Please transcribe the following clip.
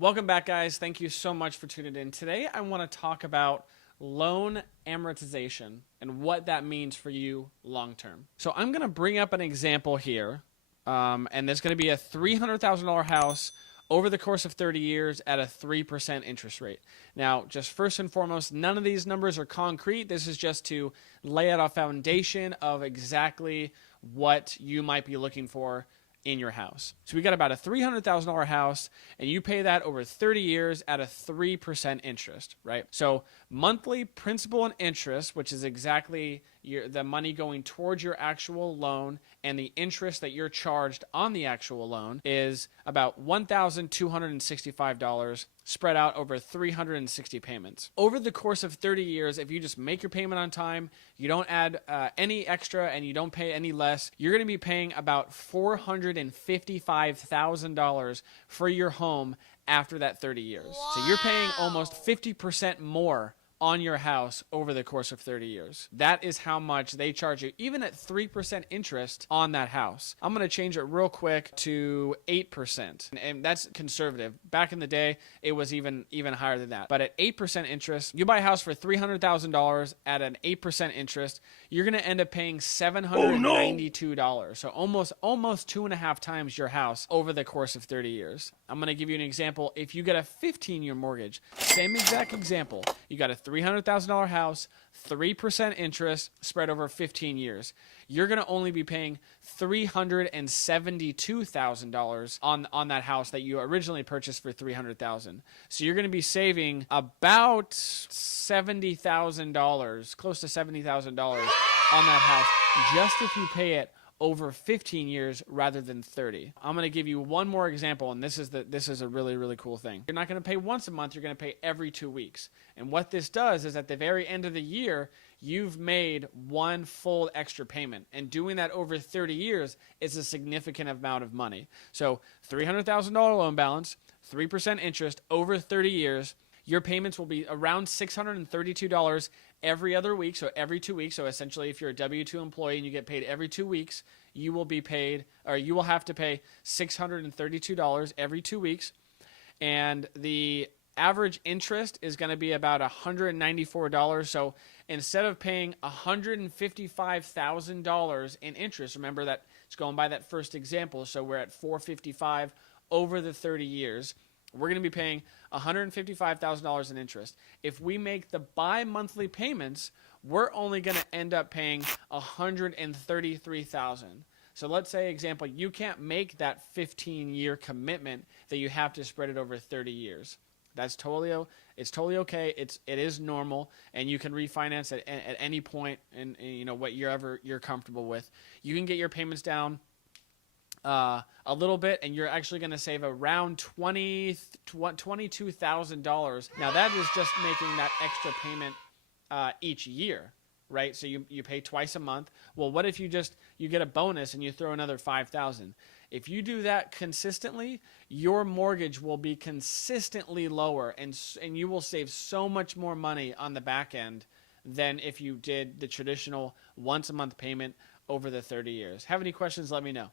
Welcome back, guys. Thank you so much for tuning in. Today, I want to talk about loan amortization and what that means for you long term. So I'm going to bring up an example here, and there's going to be a $300,000 house over the course of 30 years at a 3% interest rate. Now, just first and foremost, none of these numbers are concrete. This is just to lay out a foundation of exactly what you might be looking for in your house. So we got about a $300,000 house, and you pay that over 30 years at a 3% interest, right? So monthly principal and interest, which is exactly the money going towards your actual loan, and the interest that you're charged on the actual loan is about $1,265 spread out over 360 payments. Over the course of 30 years, if you just make your payment on time, you don't add any extra, and you don't pay any less, you're going to be paying about $455,000 for your home after that 30 years. Wow. So you're paying almost 50% more on your house over the course of 30 years. That is how much they charge you, even at 3% interest on that house. I'm going to change it real quick to 8%, and that's conservative. Back in the day, it was even higher than that. But at 8% interest, you buy a house for $300,000 at an 8% interest, you're going to end up paying $792. So almost 2.5 times your house over the course of 30 years. I'm going to give you an example. If you get a 15-year mortgage, same exact example. You got a $300,000 house, 3% interest spread over 15 years. You're going to only be paying $372,000 on that house that you originally purchased for $300,000. So you're going to be saving about $70,000, close to $70,000 on that house, just if you pay it over 15 years rather than 30. I'm going to give you one more example, and this is a really, really cool thing. You're not going to pay once a month, you're going to pay every 2 weeks. And what this does is at the very end of the year, you've made one full extra payment. And doing that over 30 years is a significant amount of money. So $300,000 loan balance, 3% interest over 30 years, your payments will be around $632 every other week, so every 2 weeks. So essentially, if you're a W-2 employee and you get paid every 2 weeks, you will be paid, or you will have to pay $632 every 2 weeks. And the average interest is going to be about $194. So instead of paying $155,000 in interest, remember that it's going by that first example, so we're at $455 over the 30 years. We're going to be paying $155,000 in interest. If we make the bi-monthly payments, we're only going to end up paying $133,000. So let's say, example, you can't make that 15-year commitment that you have to spread it over 30 years. It's totally okay. It is normal, and you can refinance at any point, and what you're comfortable with. You can get your payments down a little bit, and you're actually going to save around $22,000. Now that is just making that extra payment each year, right? So you pay twice a month. Well, what if you get a bonus and you throw another $5,000? If you do that consistently, your mortgage will be consistently lower, and you will save so much more money on the back end than if you did the traditional once a month payment over the 30 years. Have any questions? Let me know.